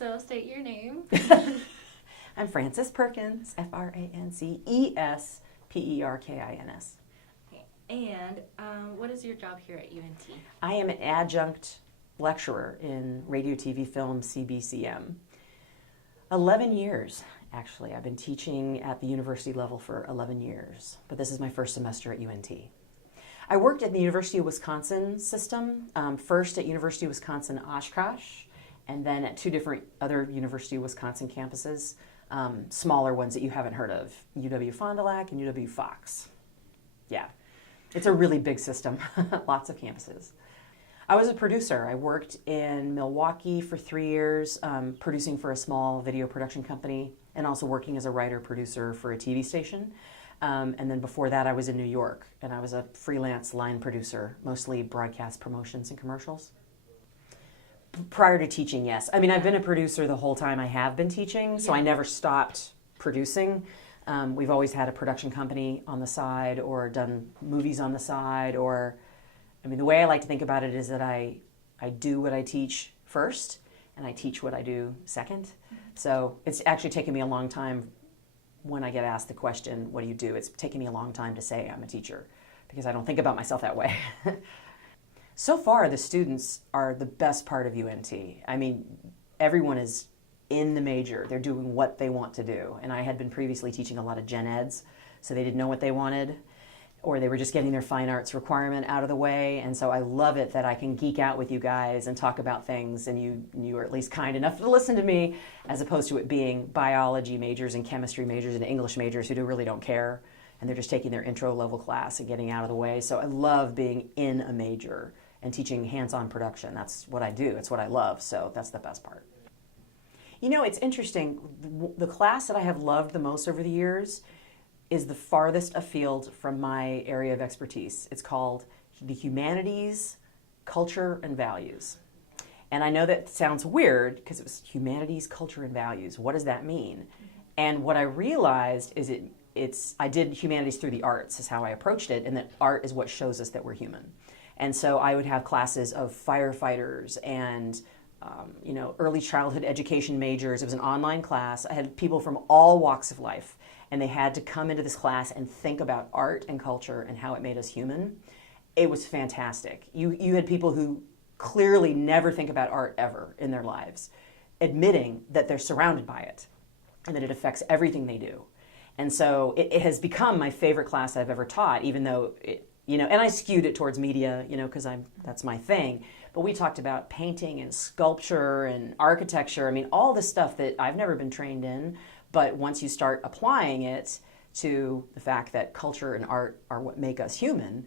So state your name. I'm Frances Perkins, Frances Perkins. Okay. And what is your job here at UNT? I am an adjunct lecturer in radio, TV, film, CBCM. 11 years, actually. I've been teaching at the university level for 11 years, but this is my first semester at UNT. I worked at the University of Wisconsin system, first at University of Wisconsin Oshkosh, and then at two different other University of Wisconsin campuses, smaller ones that you haven't heard of, UW-Fond du Lac and UW-Fox. Yeah, it's a really big system, lots of campuses. I was a producer. I worked in Milwaukee for 3 years, producing for a small video production company, and also working as a writer-producer for a TV station. And then before that, I was in New York, and I was a freelance line producer, mostly broadcast promotions and commercials. Prior to teaching, yes. I mean, I've been a producer the whole time I have been teaching, so I never stopped producing. We've always had a production company on the side or done movies on the side, or, I mean, the way I like to think about it is that I do what I teach first, and I teach what I do second. So it's actually taken me a long time when I get asked the question, what do you do? It's taken me a long time to say I'm a teacher, because I don't think about myself that way. So far, the students are the best part of UNT. I mean, everyone is in the major. They're doing what they want to do. And I had been previously teaching a lot of gen eds, so they didn't know what they wanted, or they were just getting their fine arts requirement out of the way. And so I love it that I can geek out with you guys and talk about things, and you are at least kind enough to listen to me, as opposed to it being biology majors and chemistry majors and English majors who really don't care, and they're just taking their intro level class and getting out of the way. So I love being in a major and teaching hands-on production. That's what I do. It's what I love, so that's the best part. You know, it's interesting. The class that I have loved the most over the years is the farthest afield from my area of expertise. It's called the Humanities, Culture, and Values. And I know that sounds weird because it was Humanities, Culture, and Values. What does that mean? And what I realized is I did humanities through the arts is how I approached it, and that art is what shows us that we're human. And so I would have classes of firefighters and early childhood education majors. It was an online class. I had people from all walks of life, and they had to come into this class and think about art and culture and how it made us human. It was fantastic. You had people who clearly never think about art ever in their lives, admitting that they're surrounded by it and that it affects everything they do. And so it has become my favorite class I've ever taught, even though and I skewed it towards media, because that's my thing. But we talked about painting and sculpture and architecture. I mean, all the stuff that I've never been trained in. But once you start applying it to the fact that culture and art are what make us human,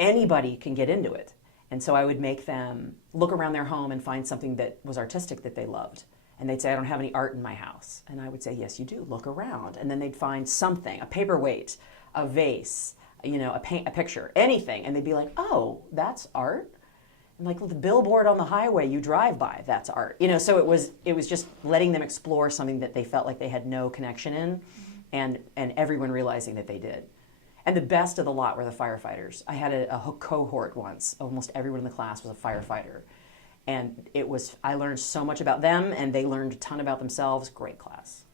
anybody can get into it. And so I would make them look around their home and find something that was artistic that they loved. And they'd say, I don't have any art in my house. And I would say, yes, you do. Look around. And then they'd find something, a paperweight, a vase, a picture, anything. And they'd be like, oh, that's art? And like the billboard on the highway you drive by, that's art. So it was just letting them explore something that they felt like they had no connection in, and everyone realizing that they did. And the best of the lot were the firefighters. I had a cohort once. Almost everyone in the class was a firefighter. And I learned so much about them, and they learned a ton about themselves. Great class.